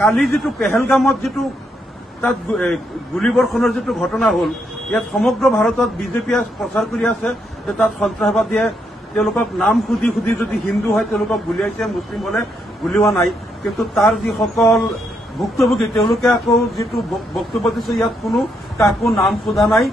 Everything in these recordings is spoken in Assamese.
কালি যেটো পেহেলগামত যেটো তাত গুলীবৰ্ষণৰ যেটো ঘটনা হ'ল ইয়াত সমগ্ৰ ভাৰতত বিজেপিয়ে প্ৰচাৰ কৰি আছে যে তাত সন্ত্ৰাসবাদীয়ে তেওঁলোকক নাম সুধি যদি হিন্দু হয় তেওঁলোকক গুলিয়াইছে, মুছলিম হলে গুলিওৱা নাই। কিন্তু তাৰ যিসকল ভুক্তভোগী তেওঁলোকে আকৌ যেটো বক্তব্য দিছে ইয়াত কোনো কাকো নাম সোধা নাই,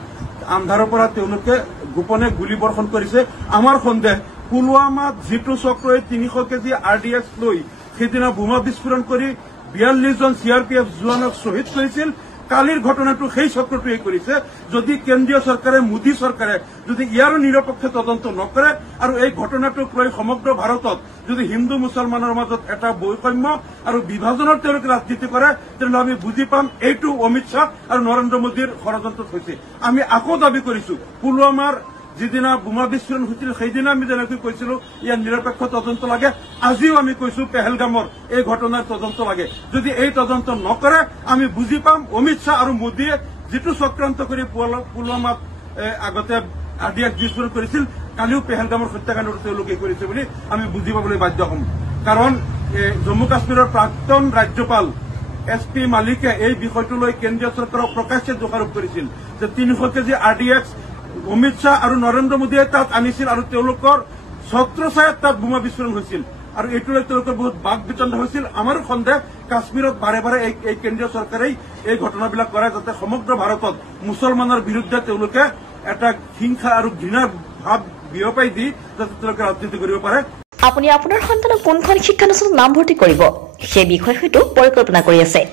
আন্ধাৰৰ পৰা তেওঁলোকে গোপনে গুলীবৰ্ষণ কৰিছে। আমাৰ সন্দেহ পুলৱামাত যেটো চক্ৰই 300 কেজি RDX লৈ সেইদিনা বোমা বিস্ফোৰণ কৰি 42 জন CRPF জোৱানক শ্বহীদ কৰিছিল, কালিৰ ঘটনাটো সেই চক্ৰটোৱে কৰিছে। যদি কেন্দ্ৰীয় চৰকাৰে মোদী চৰকাৰে যদি ইয়াৰো নিৰপেক্ষ তদন্ত নকৰে আৰু এই ঘটনাটোক লৈ সমগ্ৰ ভাৰতত যদি হিন্দু মুছলমানৰ মাজত এটা বৈষম্য আৰু বিভাজনৰ তেওঁলোকে ৰাজনীতি কৰে তেনেহ'লে আমি বুজি পাম এইটো অমিত শ্বাহ আৰু নৰেন্দ্ৰ মোদীৰ ষড়যন্ত্ৰত হৈছে। আমি আকৌ দাবী কৰিছো পুলৱামাৰ যিদিনা বোমা বিস্ফোৰণ হৈছিল সেইদিনা আমি যেনেকৈ কৈছিলো ইয়াৰ নিৰপেক্ষ তদন্ত লাগে, আজিও আমি কৈছো পেহেলগামৰ এই ঘটনাৰ তদন্ত লাগে। যদি এই তদন্ত নকৰে আমি বুজি পাম অমিত শ্বাহ আৰু মোদীয়ে যেটো চক্ৰান্ত কৰি পুলৱামাত আগতে RDX বিস্ফোৰণ কৰিছিল কালিও পেহেলগামৰ হত্যাকাণ্ডটো তেওঁলোকে কৰিছে বুলি আমি বুজি পাবলৈ বাধ্য হ'ম। কাৰণ জম্মু কাশ্মীৰৰ প্ৰাক্তন ৰাজ্যপাল SP মালিকে এই বিষয়টো লৈ কেন্দ্ৰীয় চৰকাৰক প্ৰকাশ্যে দোষাৰোপ কৰিছিল যে 300 কেজি RDX অমিত শ্বাহ আৰু নৰেন্দ্ৰ মোদীয়ে তাত আনিছিল আৰু তেওঁলোকৰ ছত্ৰছায়াত তাত বোমা বিস্ফোৰণ হৈছিল আৰু এইটোলৈ তেওঁলোকৰ বহুত বাক বিতণ্ড হৈছিল। আমাৰো সন্দেহ কাশ্মীৰত বাৰে বাৰে এই কেন্দ্ৰীয় চৰকাৰেই এই ঘটনাবিলাক কৰে যাতে সমগ্ৰ ভাৰতত মুছলমানৰ বিৰুদ্ধে তেওঁলোকে এটা হিংসা আৰু ঘৃণাৰ ভাৱ বিয়পাই দি যাতে তেওঁলোকে ৰাজনীতি কৰিব পাৰে। আপুনি আপোনাৰ সন্তানক কোনখন শিক্ষানুষ্ঠানত নামভৰ্তি কৰিব সেই বিষয়ে হয়তো পৰিকল্পনা কৰি আছে।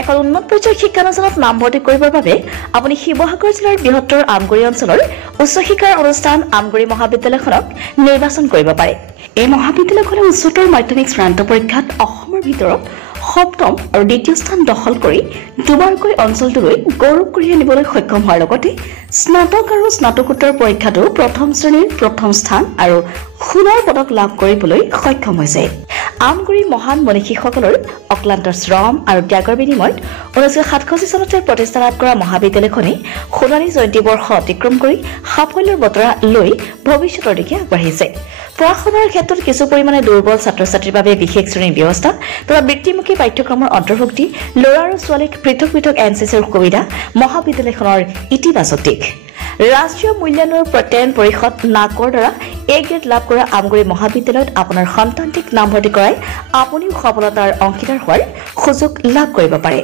এখন উন্নত পৰ্যায়ৰ শিক্ষানুষ্ঠানত নামভৰ্তি কৰিবৰ বাবে আপুনি শিৱসাগৰ জিলাৰ বৃহত্তৰ আমগুৰি অঞ্চলৰ উচ্চ শিক্ষাৰ অনুষ্ঠান আমগুৰি মহাবিদ্যালয়খনক নিৰ্বাচন কৰিব পাৰে। এই মহাবিদ্যালয়খনে উচ্চতৰ মাধ্যমিক চূড়ান্ত পৰীক্ষাত অসমৰ ভিতৰত সপ্তম আৰু দ্বিতীয় স্থান দখল কৰি দুবাৰকৈ অঞ্চলটোলৈ গৌৰৱ কঢ়িয়াই আনিবলৈ সক্ষম হোৱাৰ লগতে স্নাতক আৰু স্নাতকোত্তৰ পৰীক্ষাতো প্ৰথম শ্ৰেণীৰ প্ৰথম স্থান আৰু সোণৰ পদক লাভ কৰিবলৈ সক্ষম হৈছে। আমগুৰি মহান মনীষীসকলৰ অক্লান্ত শ্ৰম আৰু ত্যাগৰ বিনিময়ত 1967 চনতে প্ৰতিষ্ঠা লাভ কৰা মহাবিদ্যালয়খনে সোণালী জয়ন্তী বৰ্ষ অতিক্ৰম কৰি সাফল্যৰ বতৰা লৈ ভৱিষ্যতৰ দিশে আগবাঢ়িছে। পঢ়া শুনাৰ ক্ষেত্ৰত কিছু পৰিমাণে দুৰ্বল ছাত্ৰ ছাত্ৰীৰ বাবে বিশেষ শ্ৰেণীৰ ব্যৱস্থা তথা বৃত্তিমুখী পাঠ্যক্ৰমৰ অন্তৰ্ভুক্তি, ল'ৰা আৰু ছোৱালীক পৃথক পৃথক NCCৰ সুবিধা মহাবিদ্যালয়খনৰ ইতিবাচক দিশ। ৰাষ্ট্ৰীয় মূল্যায়নৰ প্ৰত্যয়ন পৰিষদ নাকৰ দ্বাৰা A গ্ৰেড লাভ কৰা আমগুৰি মহাবিদ্যালয়ত আপোনাৰ সন্তানটিক নামভৰ্তি কৰাই আপুনিও সফলতাৰ অংশীদাৰ হোৱাৰ সুযোগ লাভ কৰিব পাৰে।